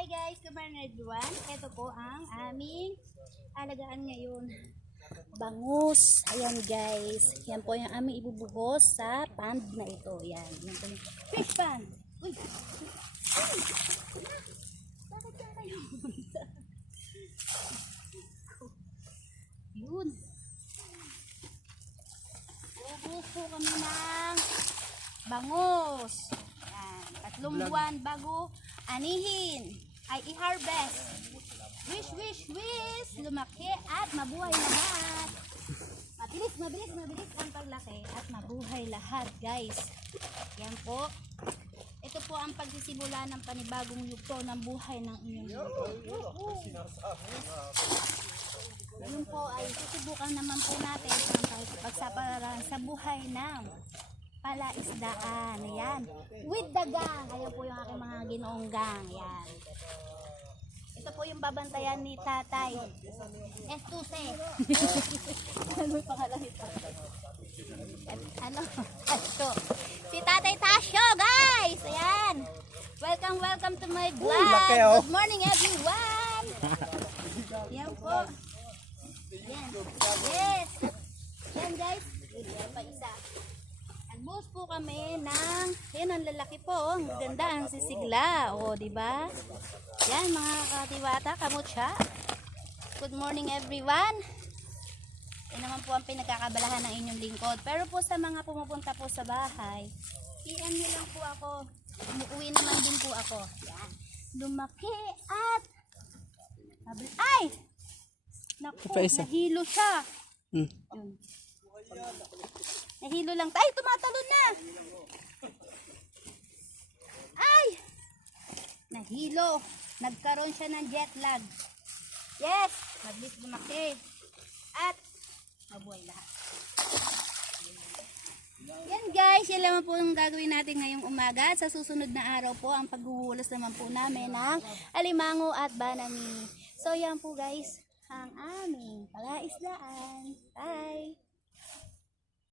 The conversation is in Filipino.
Hi guys, good morning everyone. Ito po ang aming alagaan ngayon. Bangus. Ayan guys. Yan po yung aming ibubuhos sa pond na ito. Yan. Yan po yung fish pond. Uy! Uy! Bakit yan kayo? Yun. Ubus po kami ng bangus. Yan. Tatlong buwan bago anihin ay i-harvest. Wish, wish, wish! Lumaki at mabuhay lahat. Mabilis, mabilis, mabilis ang paglaki at mabuhay lahat, guys. Yan po. Ito po ang pagsisimula ng panibagong yugto ng buhay ng inyong lingkod. Yun po ay susubukan naman po natin ang pagsapalaran sa buhay ng palaisdaan. Ayan. With the gang. Ayan po yung aking mga ginoong gang. Ayan. Ito po yung babantayan ni tatay. Estuse. ano yung pangalan nito? Ano? Tasyo. Si tatay Tasyo, guys. Ayan. Welcome, welcome to my vlog. oh. Good morning, everyone. Yan po. Yan. Yes. Yan, guys. Yan pa isa. Nagbuhos po kami ng, yan ang lalaki po, oh. ang ganda ang sisigla, o, di ba? Yan mga katiwata, kamutsa. Good morning everyone. Yan naman po ang pinagkakabalahan ng inyong lingkod. Pero po sa mga pumupunta po sa bahay, PM nyo lang po ako. Umuwi naman din po ako. Yan. Lumaki at ay! Naku, nahilo siya. Hmm. Yun. Nahilo lang. Ay, tumatalon na. Ay! Nahilo. Nagkaroon siya ng jet lag. Yes! Mabilis lumaki. At mabuhay lahat. Yan guys, yan naman po ang gagawin natin ngayong umaga. Sa susunod na araw po, ang paghuhulas naman po namin ng alimango at banani. So yan po guys, ang aming palaisdaan. Bye!